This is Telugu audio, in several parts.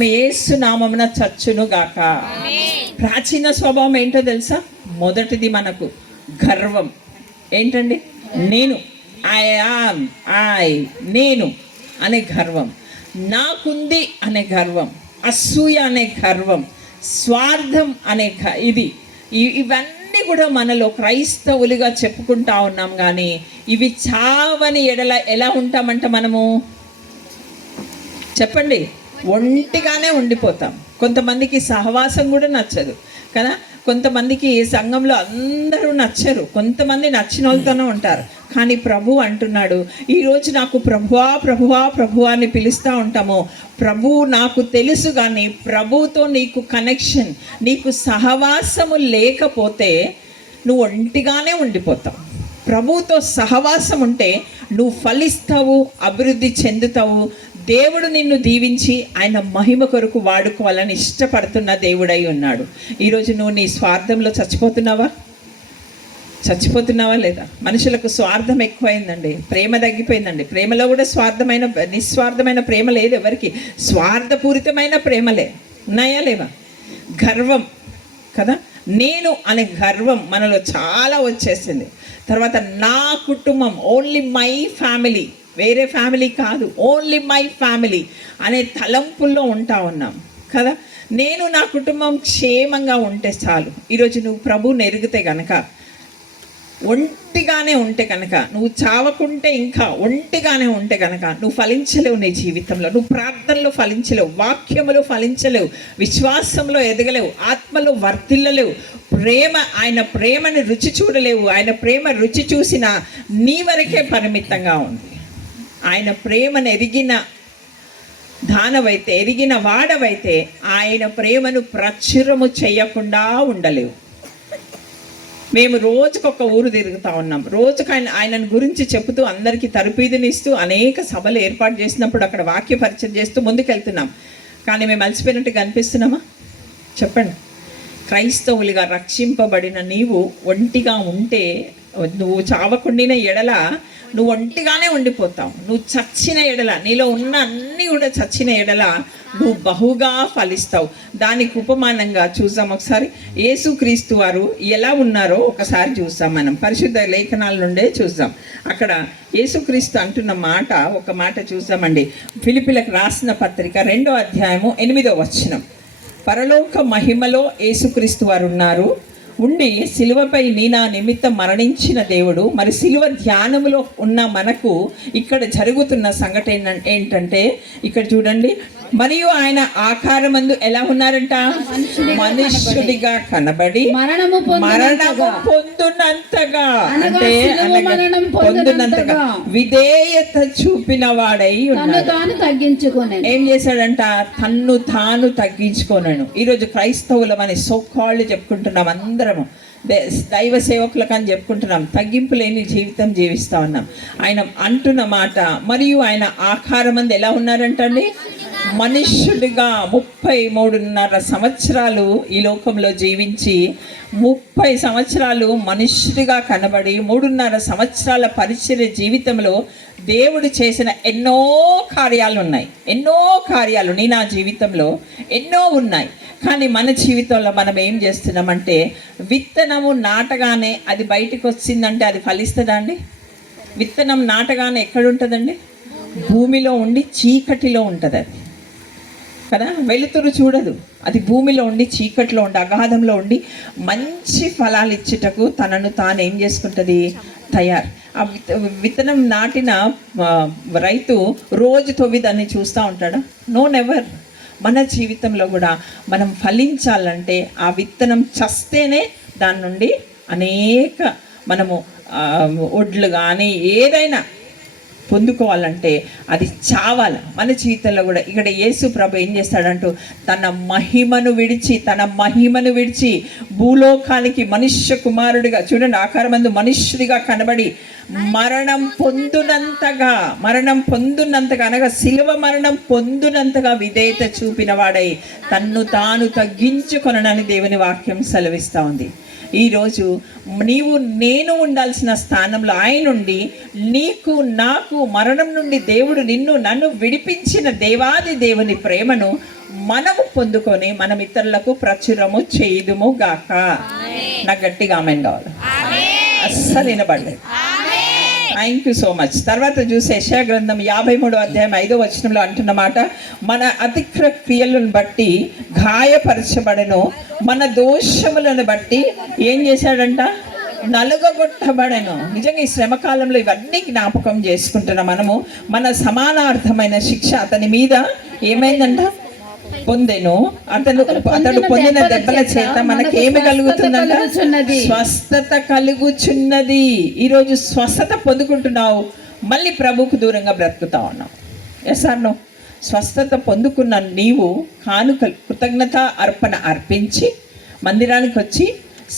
యేసు నామమున చచ్చును గాక. ప్రాచీన స్వభావం ఏంటో తెలుసా? మొదటిది మనకు గర్వం. ఏంటండి? నేను, నేను అనే గర్వం, నాకుంది అనే గర్వం, అసూయ అనే గర్వం, స్వార్థం అనే ఇవన్నీ కూడా మనలో క్రైస్తవులుగా చెప్పుకుంటా ఉన్నాం. కానీ ఇవి చావని ఎడల ఎలా ఉంటామంట మనము? చెప్పండి. ఒంటిగానే ఉండిపోతాం. కొంతమందికి సహవాసం కూడా నచ్చదు కదా. కొంతమందికి సంఘంలో అందరూ నచ్చరు, కొంతమంది నచ్చిన వాళ్ళతోనే ఉంటారు. కానీ ప్రభు అంటున్నాడు, ఈరోజు నాకు ప్రభువా ప్రభువా ప్రభువా అని పిలుస్తూ ఉంటాము. ప్రభువు నాకు తెలుసు, కానీ ప్రభువుతో నీకు కనెక్షన్, నీకు సహవాసము లేకపోతే నువ్వు ఒంటిగానే ఉండిపోతావు. ప్రభువుతో సహవాసం ఉంటే నువ్వు ఫలిస్తావు, అభివృద్ధి చెందుతావు. దేవుడు నిన్ను దీవించి ఆయన మహిమ కొరకు వాడుకోవాలని ఇష్టపడుతున్న దేవుడై ఉన్నాడు. ఈరోజు నువ్వు నీ స్వార్థంలో చచ్చిపోతున్నావా లేదా? మనుషులకు స్వార్థం ఎక్కువైందండి, ప్రేమ తగ్గిపోయిందండి. ప్రేమలో కూడా నిస్వార్థమైన ప్రేమ లేదు ఎవరికి. స్వార్థపూరితమైన ప్రేమలే ఉన్నాయా లేవా? గర్వం కదా, నేను అనే గర్వం మనలో చాలా వచ్చేసింది. తర్వాత నా కుటుంబం, ఓన్లీ మై ఫ్యామిలీ, వేరే ఫ్యామిలీ కాదు, ఓన్లీ మై ఫ్యామిలీ అనే తలంపుల్లో ఉంటా ఉన్నాం కదా. నేను నా కుటుంబం క్షేమంగా ఉంటే చాలు. ఈరోజు నువ్వు ప్రభువుని ఎరిగితే కనుక, ఒంటిగానే ఉంటే కనుక, నువ్వు చావకుంటే ఇంకా ఒంటిగానే ఉంటే కనుక నువ్వు ఫలించలేవు. నీ జీవితంలో నువ్వు ప్రార్థనలో ఫలించలేవు, వాక్యములో ఫలించలేవు, విశ్వాసంలో ఎదగలేవు, ఆత్మలో వర్ధిల్లలేవు, ఆయన ప్రేమని రుచి చూడలేవు. ఆయన ప్రేమ రుచి చూసిన నీ వరకే పరిమితంగా ఉంది. ఆయన ప్రేమను ఎరిగిన వాడవైతే ఆయన ప్రేమను ప్రచురము చేయకుండా ఉండలేవు. మేము రోజుకొక ఊరు తిరుగుతూ ఉన్నాం. రోజుకు ఆయనను గురించి చెబుతూ అందరికీ తరపీదునిస్తూ అనేక సభలు ఏర్పాటు చేసినప్పుడు అక్కడ వాక్య పరిచయం చేస్తూ ముందుకెళ్తున్నాం. కానీ మేము అలసిపోయినట్టు కనిపిస్తున్నామా? చెప్పండి. క్రైస్తవులుగా రక్షింపబడిన నీవు ఒంటిగా ఉంటే, నువ్వు చావకుండిన ఎడల నువ్వు ఒంటిగానే ఉండిపోతావు. నువ్వు చచ్చిన ఎడల, నీలో ఉన్న అన్నీ కూడా చచ్చిన ఎడల నువ్వు బహుగా ఫలిస్తావు. దానికి ఉపమానంగా చూసాం. ఒకసారి యేసుక్రీస్తు వారు ఎలా ఉన్నారో ఒకసారి చూసాం. మనం పరిశుద్ధ లేఖనాల నుండే చూసాం. అక్కడ యేసుక్రీస్తు అంటున్న ఒక మాట చూసామండి. ఫిలిప్పీలకు రాసిన పత్రిక 2వ అధ్యాయము 8వ వచనం. పరలోక మహిమలో యేసుక్రీస్తు వారు ఉండి సిలువపై నా నిమిత్తం మరణించిన దేవుడు, మరి సిలువ ధ్యానములో ఉన్న మనకు ఇక్కడ జరుగుతున్న సంఘటన ఏంటంటే, ఇక్కడ చూడండి, మరియు ఆయన ఆకారమందు ఎలా ఉన్నారంట? మనుష్యుడిగా కనబడి మరణము పొందునంతగా, అంటే పొందునంతగా విధేయత చూపిన వాడై ఉన్నాడు. ఏం చేశాడంట? తన్ను తాను తగ్గించుకోనను. ఈరోజు క్రైస్తవులమని సోకాళ్ళు చెప్పుకుంటున్నాం, అందరము దైవ సేవకులకు అని చెప్పుకుంటున్నాం, తగ్గింపు లేని జీవితం జీవిస్తా ఉన్నాం. ఆయన అంటున్న మాట, మరియు ఆయన ఆకారమందు ఎలా ఉన్నారంటండి? మనుష్యుడిగా 33.5 సంవత్సరాలు ఈ లోకంలో జీవించి, 30 సంవత్సరాలు మనుష్యుడిగా కనబడి, 3.5 సంవత్సరాల పరిచర్య జీవితంలో దేవుడు చేసిన ఎన్నో కార్యాలు నా జీవితంలో ఎన్నో ఉన్నాయి. కానీ మన జీవితంలో మనం ఏం చేస్తున్నామంటే, విత్తనము నాటగానే అది బయటకు వచ్చిందంటే అది ఫలిస్తుందా అండి? విత్తనం నాటగానే ఎక్కడుంటుందండి? భూమిలో ఉండి చీకటిలో ఉంటుంది అది కదా. వెలుతురు చూడదు, అది భూమిలో ఉండి చీకట్లో ఉండి అగాధంలో ఉండి మంచి ఫలాలు ఇచ్చుటకు తనను తాను ఏం చేసుకుంటుంది? తయారు. ఆ విత్తనం నాటిన రైతు రోజు తవ్వి దాన్ని చూస్తూ ఉంటాడా? No, never. మన జీవితంలో కూడా మనం ఫలించాలంటే ఆ విత్తనం చస్తేనే దాని నుండి అనేక మనము ఒడ్లు కానీ ఏదైనా పొందుకోవాలంటే అది చావాలి. మన జీవితంలో కూడా ఇక్కడ యేసు ప్రభు ఏం చేస్తాడంటూ, తన మహిమను విడిచి భూలోకానికి మనుష్య కుమారుడిగా, చూడండి, ఆకారమందు మనుష్యుడిగా కనబడి మరణం పొందునంతగా అనగా శిలువ మరణం పొందునంతగా విధేయత చూపిన వాడై తన్ను తాను తగ్గించుకొనని దేవుని వాక్యం సెలవిస్తూ ఉంది. ఈరోజు నేను ఉండాల్సిన స్థానంలో ఆయన ఉండి నీకు నాకు మరణం నుండి దేవుడు నన్ను విడిపించిన దేవాది దేవుని ప్రేమను మనము పొందుకొని మనం ఇతరులకు ప్రచురము చేయుదుము గాక. నాకు గట్టిగా ఆమెన్ కావాలి, అస్సలు వినబడలేదు. Thank you so much. తర్వాత చూసే యెషయా గ్రంథం 53వ అధ్యాయం 5వ వచనంలో అంటున్నమాట, మన అతిక్ర క్రియలను బట్టి గాయపరచబడను, మన దోషములను బట్టి ఏం చేశాడంట, నలుగగొట్టబడను. నిజంగా ఈ శ్రమకాలంలో ఇవన్నీ జ్ఞాపకం చేసుకుంటున్నాం మనము. మన సమానార్థమైన శిక్ష అతని మీద ఏమైందంట, పొందెను, అతడు పొందిన దెబ్బల చేత మనకేమి కలుగుతుందంట, స్వస్థత కలుగుచున్నది. ఈరోజు స్వస్థత పొందుకుంటున్నావు, మళ్ళీ ప్రభుకు దూరంగా బ్రతుకుతా ఉన్నావు. Yes or no? స్వస్థత పొందుకున్న నీవు కానుక కృతజ్ఞత అర్పణ అర్పించి మందిరానికి వచ్చి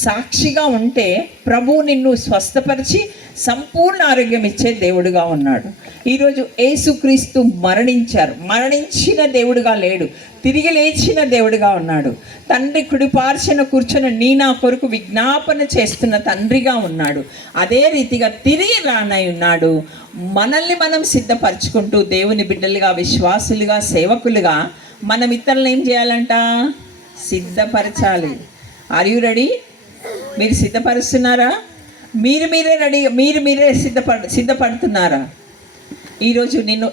సాక్షిగా ఉంటే ప్రభువు నిన్ను స్వస్థపరిచి సంపూర్ణ ఆరోగ్యం ఇచ్చే దేవుడుగా ఉన్నాడు. ఈరోజు యేసుక్రీస్తు మరణించిన దేవుడుగా లేడు, తిరిగి లేచిన దేవుడుగా ఉన్నాడు. తండ్రి కుడిపార్శ్వన కూర్చొని నా కొరకు విజ్ఞాపన చేస్తున్న తండ్రిగా ఉన్నాడు. అదే రీతిగా తిరిగి రానై ఉన్నాడు. మనల్ని మనం సిద్ధపరచుకుంటూ దేవుని బిడ్డలుగా, విశ్వాసులుగా, సేవకులుగా మనం ఇతరులను ఏం చేయాలంట, సిద్ధపరచాలి. Are you ready? మీరు సిద్ధపరుస్తున్నారా? మీరే సిద్ధపడుతున్నారా? ఈరోజు నిన్ను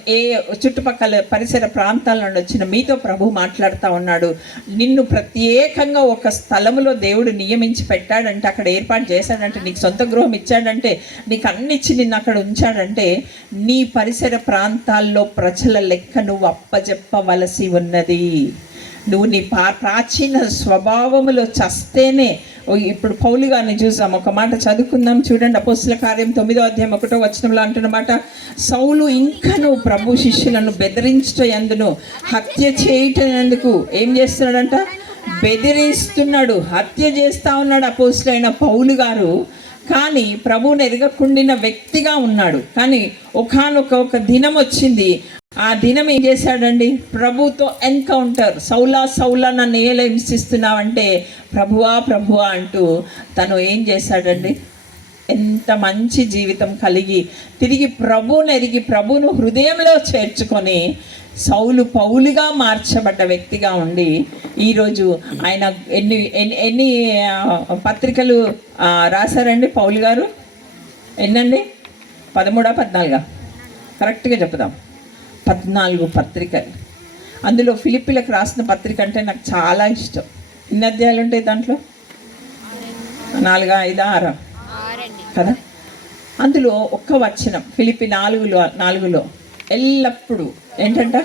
చుట్టుపక్కల పరిసర ప్రాంతాల నుండి వచ్చిన మీతో ప్రభు మాట్లాడుతూ ఉన్నాడు. నిన్ను ప్రత్యేకంగా ఒక స్థలములో దేవుడు నియమించి పెట్టాడంటే, అక్కడ ఏర్పాటు చేశాడంటే, నీకు సొంత గృహం ఇచ్చాడంటే, నీకు అన్ని ఇచ్చి నిన్ను అక్కడ ఉంచాడంటే, నీ పరిసర ప్రాంతాల్లో ప్రజల లెక్క నువ్వు అప్పజెప్పవలసి ఉన్నది. నువ్వు నీ ప్రాచీన స్వభావములో చస్తేనే. ఇప్పుడు పౌలు గారిని చూసాం, ఒక మాట చదువుకుందాం చూడండి. అపోస్తల కార్యం 9వ అధ్యాయం 1వ వచనంలో అంటున్నమాట, సౌలు ఇంకను ప్రభు శిష్యులను బెదిరించటందును హత్య చేయటందుకు ఏం చేస్తున్నాడంట, బెదిరిస్తున్నాడు, హత్య చేస్తా ఉన్నాడు అపోస్తలుడైన పౌలు గారు. కానీ ప్రభువుని ఎరగకుండిన వ్యక్తిగా ఉన్నాడు. కానీ ఒకానొక దినం వచ్చింది. ఆ దినం ఏం చేశాడండి, ప్రభుతో ఎన్కౌంటర్. సౌలా నన్ను ఏలా హింసిస్తున్నావంటే, ప్రభువా అంటూ తను ఏం చేశాడండి, ఎంత మంచి జీవితం కలిగి తిరిగి ప్రభువుని ఎరిగి ప్రభువును హృదయంలో చేర్చుకొని పౌలుగా మార్చబడ్డ వ్యక్తిగా ఉండి ఈరోజు ఆయన ఎన్ని పత్రికలు రాశారండి పౌలు గారు? ఎన్నండి? 13 14 కరెక్ట్గా చెప్దాం. 14 పత్రికలు. అందులో ఫిలిప్పీలకు రాసిన పత్రిక అంటే నాకు చాలా ఇష్టం. ఎన్ని అధ్యాయాలు ఉంటాయి దాంట్లో? 4, 5, 6 కదా. అందులో ఒక్క వచనం ఫిలిప్పి 4:4 ఎల్లప్పుడూ ఏంటంట,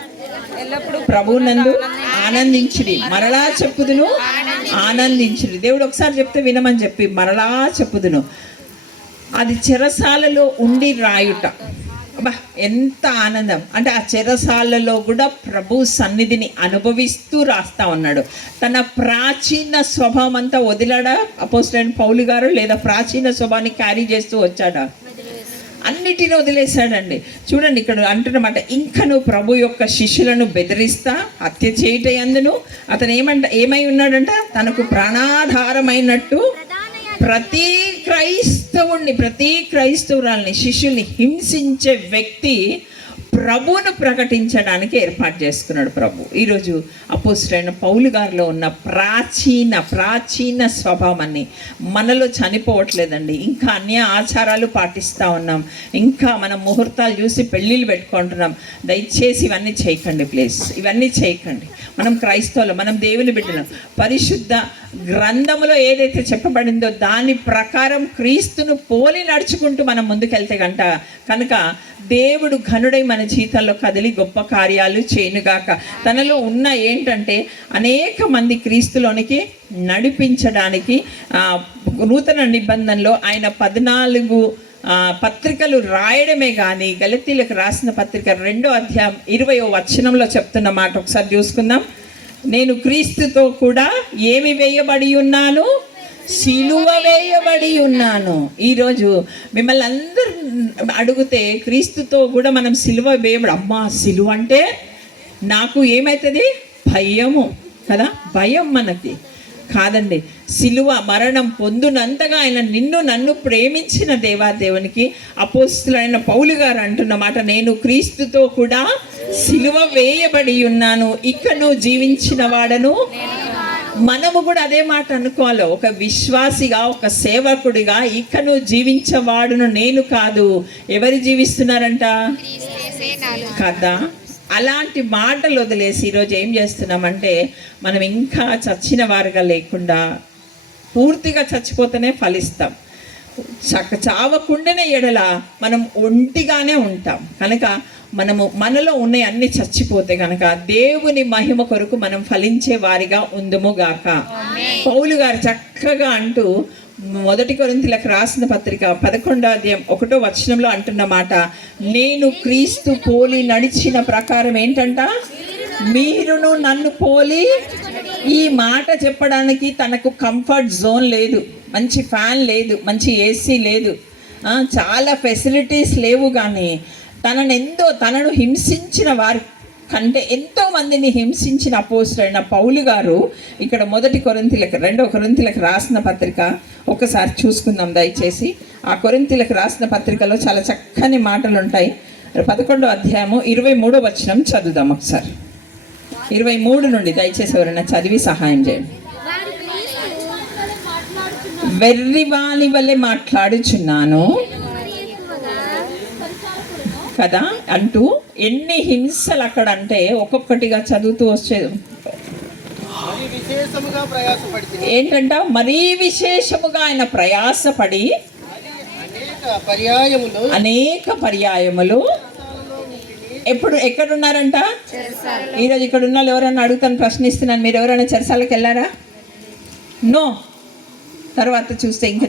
ప్రభువునందు ఆనందించిరి, మరలా చెప్పుదును ఆనందించిరి. దేవుడు ఒకసారి చెప్తే వినమని చెప్పి మరలా చెప్పుదును. అది చెరసాలలో ఉండి రాయుట. అబ్బా ఎంత ఆనందం అంటే, ఆ చెరసాలలో కూడా ప్రభు సన్నిధిని అనుభవిస్తూ రాస్తా ఉన్నాడు. తన ప్రాచీన స్వభావం అంతా వదిలాడా అపోస్తలుడైన పౌలు గారు? లేదా ప్రాచీన స్వభావాన్ని క్యారీ చేస్తూ వచ్చాడా? అన్నిటిని వదిలేశాడండి. చూడండి ఇక్కడ అంటున్నమాట, ఇంకను ప్రభు యొక్క శిష్యులను బెదిరిస్తా హత్య చేయటందును అతను ఏమై ఉన్నాడంట, తనకు ప్రాణాధారమైనట్టు ప్రతి క్రైస్తవురాల్ని శిష్యుల్ని హింసించే వ్యక్తి ప్రభువును ప్రకటించడానికి ఏర్పాటు చేసుకున్నాడు ప్రభు. ఈరోజు అపోస్తలుడైన పౌలు గారిలో ఉన్న ప్రాచీన స్వభావాన్ని మనలో చనిపోవట్లేదండి. ఇంకా అన్య ఆచారాలు పాటిస్తూ ఉన్నాం, ఇంకా మనం ముహూర్తాలు చూసి పెళ్ళిళ్ళు పెట్టుకుంటున్నాం. దయచేసి ఇవన్నీ చేయకండి ప్లీజ్, ఇవన్నీ చేయకండి. మనం క్రైస్తవులు, మనం దేవుని బిడ్డలం. పరిశుద్ధ గ్రంథములో ఏదైతే చెప్పబడిందో దాని ప్రకారం క్రీస్తును పోలి నడుచుకుంటూ మనం ముందుకెళ్తే కనుక దేవుడు ఘనుడై మన జీవితాల్లో కదిలి గొప్ప కార్యాలు చేయనుగాక. తనలో ఉన్న ఏంటంటే అనేక మంది క్రీస్తులోనికి నడిపించడానికి నూతన నిబంధనలో ఆయన 14 పత్రికలు రాయడమే కానీ, గలతీలకు రాసిన పత్రిక 2వ అధ్యాయం 20వ వచనంలో చెప్తున్న మాట ఒకసారి చూసుకుందాం. నేను క్రీస్తుతో కూడా ఏమి వేయబడి ఉన్నాను, సిలువ వేయబడి ఉన్నాను. ఈరోజు మిమ్మల్ని అందరు అడిగితే క్రీస్తుతో కూడా మనం సిలువ వేయబడి, అమ్మా సిలువ అంటే నాకు ఏమవుతుంది, భయము కదా, భయం మనకి. కాదండి. సిలువ మరణం పొందునంతగా ఆయన నిన్ను నన్ను ప్రేమించిన దేవునికి అపోస్తలుడైన పౌలు గారు అంటున్న మాట, నేను క్రీస్తుతో కూడా సిలువ వేయబడి ఉన్నాను, ఇకను జీవించిన వాడను. మనము కూడా అదే మాట అనుకోవాలి. ఒక విశ్వాసిగా, ఒక సేవకుడిగా, ఇకను జీవించేవాడును నేను కాదు, ఎవరు జీవిస్తున్నారంట కదా. అలాంటి మాటలు వదిలేసి ఈరోజు ఏం చేస్తున్నామంటే, మనం ఇంకా చచ్చిన వారుగా లేకుండా పూర్తిగా చచ్చిపోతేనే ఫలిస్తాం. చావకుండానే ఎడల మనం ఒంటిగానే ఉంటాం. కనుక మనలో ఉన్న అన్ని చచ్చిపోతే కనుక దేవుని మహిమ కొరకు మనం ఫలించే వారిగా ఉందుముగాక. పౌలు గారు చక్కగా అంటూ 1 కొరింథీయులకు రాసిన పత్రిక 11వ అధ్యాయం 1వ వచనంలో అంటున్న మాట, నేను క్రీస్తు పోలి నడిచిన ప్రకారం ఏంటంట, మీరును నన్ను పోలి. ఈ మాట చెప్పడానికి తనకు కంఫర్ట్ జోన్ లేదు, మంచి ఫ్యాన్ లేదు, మంచి ఏసీ లేదు, చాలా ఫెసిలిటీస్ లేవు. కానీ తనను హింసించిన వారి కంటే ఎంతో మందిని హింసించిన అపోస్తలుడైన పౌలు గారు ఇక్కడ 2 కొరింథీయులకు రాసిన పత్రిక ఒకసారి చూసుకుందాం దయచేసి. ఆ కొరింథీయులకు రాసిన పత్రికలో చాలా చక్కని మాటలు ఉంటాయి. 11వ అధ్యాయము 23వ వచనం చదువుదాం ఒకసారి. 23 నుండి దయచేసి ఎవరైనా చదివి సహాయం చేయండి. వెర్రివాని వలె మాట్లాడుచున్నాను కదా అంటూ ఎన్ని హింసలు అక్కడ అంటే ఒక్కొక్కటిగా చదువుతూ వచ్చేది ఏంటంట, మరీ విశేషముగా ఆయన ప్రయాసపడి అనేక పర్యాయములు ఎక్కడున్నారంట. ఈరోజు ఇక్కడ ఉన్న వాళ్ళు ఎవరైనా అడుగుతాను, ప్రశ్నిస్తున్నాను, మీరు ఎవరైనా చెరసాలకు వెళ్ళారా? నో. తర్వాత చూస్తే ఇంకా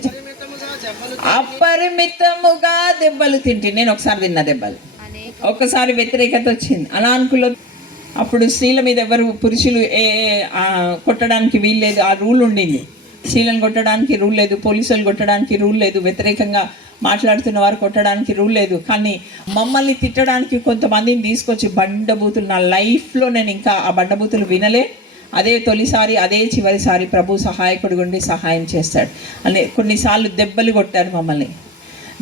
అపరిమితముగా దెబ్బలు తింటే, నేను ఒకసారి తిన్న దెబ్బలు, ఒక్కసారి వ్యతిరేకత వచ్చింది. అలా అనుకులో అప్పుడు స్త్రీల మీద ఎవరు పురుషులు కొట్టడానికి వీలు లేదు, ఆ రూల్ ఉండింది. స్త్రీలను కొట్టడానికి రూల్ లేదు, పోలీసులు కొట్టడానికి రూల్ లేదు, వ్యతిరేకంగా మాట్లాడుతున్న వారు కొట్టడానికి రూల్ లేదు. కానీ మమ్మల్ని తిట్టడానికి కొంతమందిని తీసుకొచ్చి బండబూతులు, నా లైఫ్లో నేను ఇంకా ఆ బండబూతులు వినలే. అదే తొలిసారి, అదే చివరిసారి ప్రభు సహాయకుడు ఉండి సహాయం చేస్తాడు అని. కొన్నిసార్లు దెబ్బలు కొట్టారు మమ్మల్ని.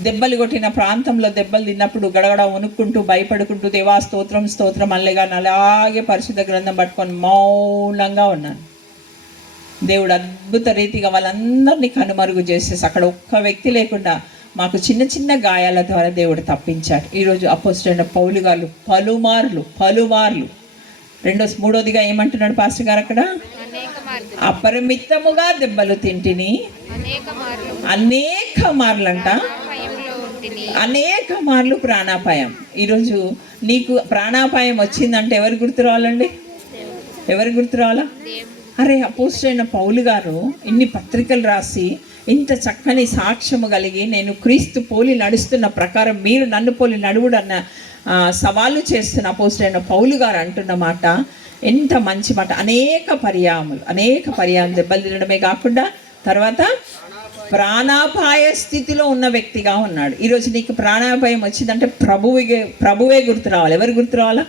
దెబ్బలు కొట్టిన ప్రాంతంలో దెబ్బలు తిన్నప్పుడు గడగడ వణుక్కుంటూ భయపడుకుంటూ దేవా స్తోత్రం స్తోత్రం అల్లేగా అలాగే పరిశుద్ధ గ్రంథం పట్టుకొని మౌనంగా ఉన్నాను. దేవుడు అద్భుత రీతిగా వాళ్ళందరినీ కనుమరుగు చేసేసి అక్కడ ఒక్క వ్యక్తి లేకుండా మాకు చిన్న చిన్న గాయాల ద్వారా దేవుడు తప్పించాడు. ఈరోజు అపోస్తలుడైన పౌలు గారు పలుమార్లు మూడోదిగా ఏమంటున్నాడు పాస్టర్ గారు అక్కడ, అపరిమితముగా దెబ్బలు తింటిని, అనేక మార్లంట, అనేక మార్లు ప్రాణాపాయం. ఈరోజు నీకు ప్రాణాపాయం వచ్చిందంటే ఎవరు గుర్తు రావాలండి? ఎవరు గుర్తు రావాలా? అరే, అపోస్తలుడైన పౌలు గారు ఇన్ని పత్రికలు రాసి ఇంత చక్కని సాక్ష్యము కలిగి, నేను క్రీస్తు పోలి నడుస్తున్న ప్రకారం మీరు నన్ను పోలి నడువుడన్న సవాలు చేస్తున్న అపోస్తలుడైన పౌలు గారు అంటున్న మాట ఎంత మంచి మాట. అనేక పర్యాయం దెబ్బలు తినడమే కాకుండా తర్వాత ప్రాణాపాయ స్థితిలో ఉన్న వ్యక్తిగా ఉన్నాడు. ఈరోజు నీకు ప్రాణాపాయం వచ్చిందంటే ప్రభువే గుర్తు రావాలి. ఎవరు గుర్తు రావాలా?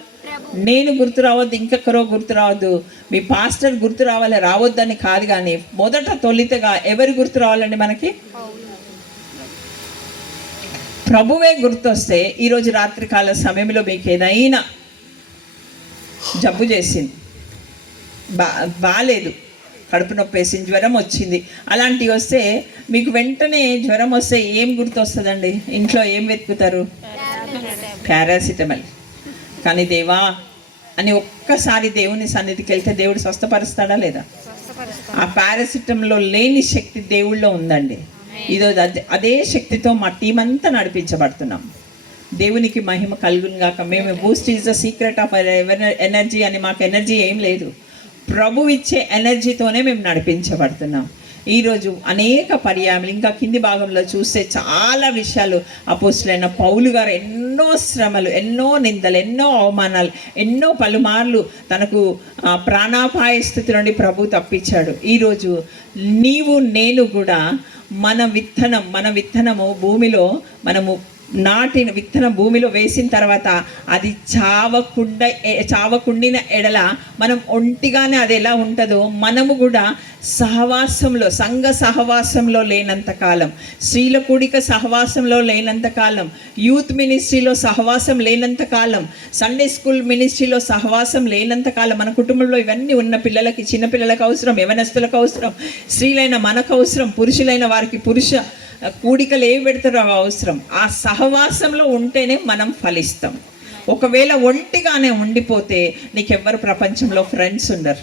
నేను గుర్తు రావద్దు, ఇంకెక్కరో గుర్తు రావద్దు, మీ పాస్టర్ గుర్తు రావద్దని కాదు. కానీ తొలితగా ఎవరు గుర్తు రావాలండి మనకి? ప్రభువే గుర్తొస్తే ఈరోజు రాత్రికాల సమయంలో మీకు ఏదైనా జబ్బు చేసింది, బాలేదు, కడుపు నొప్పి వేసింది, జ్వరం వచ్చింది, అలాంటివి వస్తే మీకు వెంటనే జ్వరం వస్తే ఏం గుర్తొస్తుందండి? ఇంట్లో ఏం వెతుకుతారు? పారాసిటమాల్. కానీ దేవా అని ఒక్కసారి దేవుని సన్నిధికి వెళ్తే దేవుడు స్వస్థపరుస్తాడా లేదా? ఆ పారాసిటమాల్లో లేని శక్తి దేవుళ్ళో ఉందండి. ఈరోజు అదే శక్తితో మా టీం అంతా నడిపించబడుతున్నాం. దేవునికి మహిమ కలుగును గాక. మేము Boost is the secret of energy అని, మాకు ఎనర్జీ ఏం లేదు, ప్రభు ఇచ్చే ఎనర్జీతోనే మేము నడిపించబడుతున్నాం. ఈరోజు అనేక పర్యాయాలు, ఇంకా కింది భాగంలో చూస్తే చాలా విషయాలు అపోస్తలుడైన పౌలు గారు ఎన్నో శ్రమలు, ఎన్నో నిందలు, ఎన్నో అవమానాలు, ఎన్నో పలుమార్లు తనకు ప్రాణాపాయ స్థితి నుండి ప్రభు తప్పించాడు. ఈరోజు నీవు నేను కూడా మన విత్తనము భూమిలో మనము నాటిన విత్తనం భూమిలో వేసిన తర్వాత అది చావకుండిన ఎడల మనం ఒంటిగానే అది ఎలా ఉంటుందో మనము కూడా సహవాసంలో, సంఘ సహవాసంలో లేనంత కాలం, స్త్రీల కూడిక సహవాసంలో లేనంత కాలం, యూత్ మినిస్ట్రీలో సహవాసం లేనంత కాలం, సండే స్కూల్ మినిస్ట్రీలో సహవాసం లేనంత కాలం, మన కుటుంబంలో ఇవన్నీ ఉన్న పిల్లలకి, చిన్నపిల్లలకు అవసరం, యవనస్తులకు అవసరం, స్త్రీలైన మనకు అవసరం, పురుషులైన వారికి పురుష కూడికలు ఏవి పెడతారో అవసరం. ఆ సహవాసంలో ఉంటేనే మనం ఫలిస్తాం. ఒకవేళ ఒంటిగానే ఉండిపోతే నీకెవ్వరు ప్రపంచంలో ఫ్రెండ్స్ ఉండరు.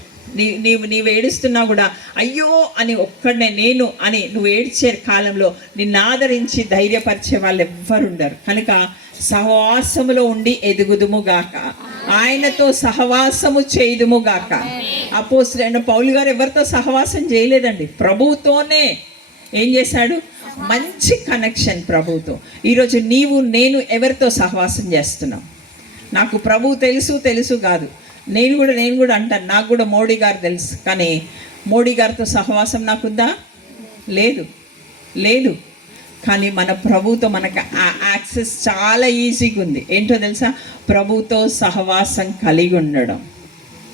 నీవు ఏడుస్తున్నా కూడా అయ్యో అని ఒక్కడనే నేను అని నువ్వు ఏడ్చే కాలంలో నిన్ను ఆదరించి ధైర్యపరిచే వాళ్ళు ఎవ్వరు ఉండరు. కనుక సహవాసములో ఉండి ఎదుగుదుముగాక, ఆయనతో సహవాసము చేయుదుముగాక. అపోస్తలుడైన పౌలు గారు ఎవరితో సహవాసం చేయలేదండి, ప్రభువుతోనే ఏం చేశాడు? మంచి కనెక్షన్ ప్రభువుతో. ఈరోజు నీవు నేను ఎవరితో సహవాసం చేస్తున్నాం? నాకు ప్రభువు తెలుసు కాదు, నేను కూడా అంటాను, నాకు కూడా మోడీ గారు తెలుసు, కానీ మోడీ గారితో సహవాసం నాకుందా? లేదు. కానీ మన ప్రభువుతో మనకు యాక్సెస్ చాలా ఈజీగా ఉంది. ఏంటో తెలుసా? ప్రభువుతో సహవాసం కలిగి ఉండడం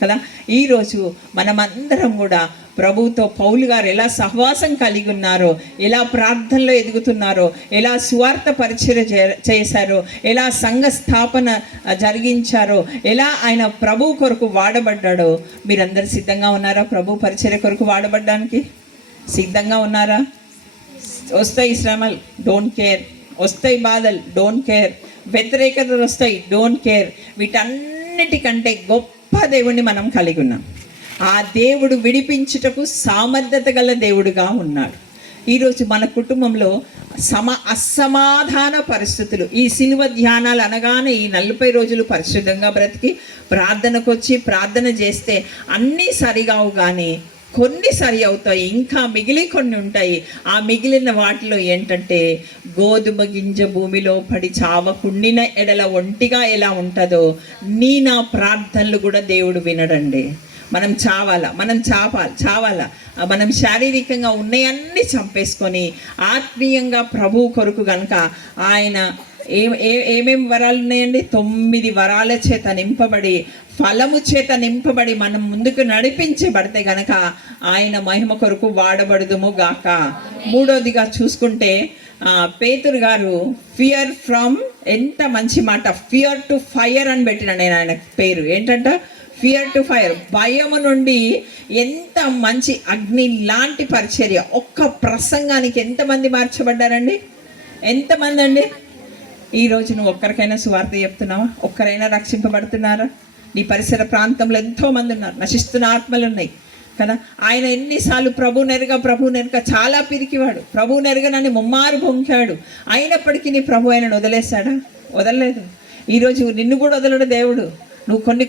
కదా. ఈరోజు మనమందరం కూడా ప్రభువుతో పౌలు గారు ఎలా సహవాసం కలిగి ఉన్నారో, ఎలా ప్రార్థనలో ఎదుగుతున్నారో, ఎలా సువార్త పరిచర్య చేశారో, ఎలా సంఘ స్థాపన జరిగించారో, ఎలా ఆయన ప్రభు కొరకు వాడబడ్డాడో, మీరందరూ సిద్ధంగా ఉన్నారా? ప్రభు పరిచర్య కొరకు వాడబడ్డానికి సిద్ధంగా ఉన్నారా? వస్తాయి శ్రమలు, డోంట్ కేర్. వస్తాయి బాధలు, డోంట్ కేర్. వ్యతిరేకతలు వస్తాయి, డోంట్ కేర్. వీటన్నిటికంటే గొప్ప దేవుడిని మనం కలిగి ఉన్నాం. ఆ దేవుడు విడిపించుటకు సామర్థ్యత గల దేవుడుగా ఉన్నాడు. ఈరోజు మన కుటుంబంలో అసమాధాన పరిస్థితులు, ఈ సిలువ ధ్యానాలు అనగానే ఈ 40 రోజులు పరిశుద్ధంగా బ్రతికి ప్రార్థనకు వచ్చి ప్రార్థన చేస్తే అన్నీ సరిగావు, కానీ కొన్ని సరి అవుతాయి, ఇంకా కొన్ని ఉంటాయి. ఆ మిగిలిన వాటిలో ఏంటంటే గోధుమ గింజ భూమిలో పడి చావకుండిన ఎడల ఒంటిగా ఎలా ఉంటుందో నా ప్రార్థనలు కూడా దేవుడు వినడండి. మనం చావాలా, మనం శారీరకంగా ఉన్నాయన్నీ చంపేసుకొని ఆత్మీయంగా ప్రభు కొరకు కనుక ఆయన ఏమేమి వరాలు ఉన్నాయండి? 9 వరాల చేత నింపబడి, ఫలము చేత నింపబడి మనం ముందుకు నడిపించబడితే గనక ఆయన మహిమ కొరకు వాడబడుదుము గాక. మూడోదిగా చూసుకుంటే పేతురు గారు ఫియర్ ఫ్రమ్, ఎంత మంచి మాట, ఫియర్ టు ఫైర్ అని పెట్టిన నేను ఆయన పేరు. ఏంటంట? ఫియర్ టు ఫైర్, భయము నుండి. ఎంత మంచి అగ్ని లాంటి పరిచర్య. ఒక్క ప్రసంగానికి ఎంతమంది మార్చబడ్డారండి? ఎంతమంది అండి? ఈరోజు నువ్వు ఒక్కరికైనా సువార్త చెప్తున్నావా? ఒక్కరైనా రక్షింపబడుతున్నారా? నీ పరిసర ప్రాంతంలో ఎంతోమంది ఉన్నారు, నశిస్తున్న ఆత్మలు ఉన్నాయి కదా. ఆయన ఎన్నిసార్లు ప్రభు నెరగ చాలా పిరికివాడు, ప్రభు నెరగనని ముమ్మారు బొంకాడు. అయినప్పటికీ నీ ప్రభు ఆయనను వదిలేశాడా? వదలలేదు. ఈరోజు నిన్ను కూడా వదలడు దేవుడు. నువ్వు కొన్ని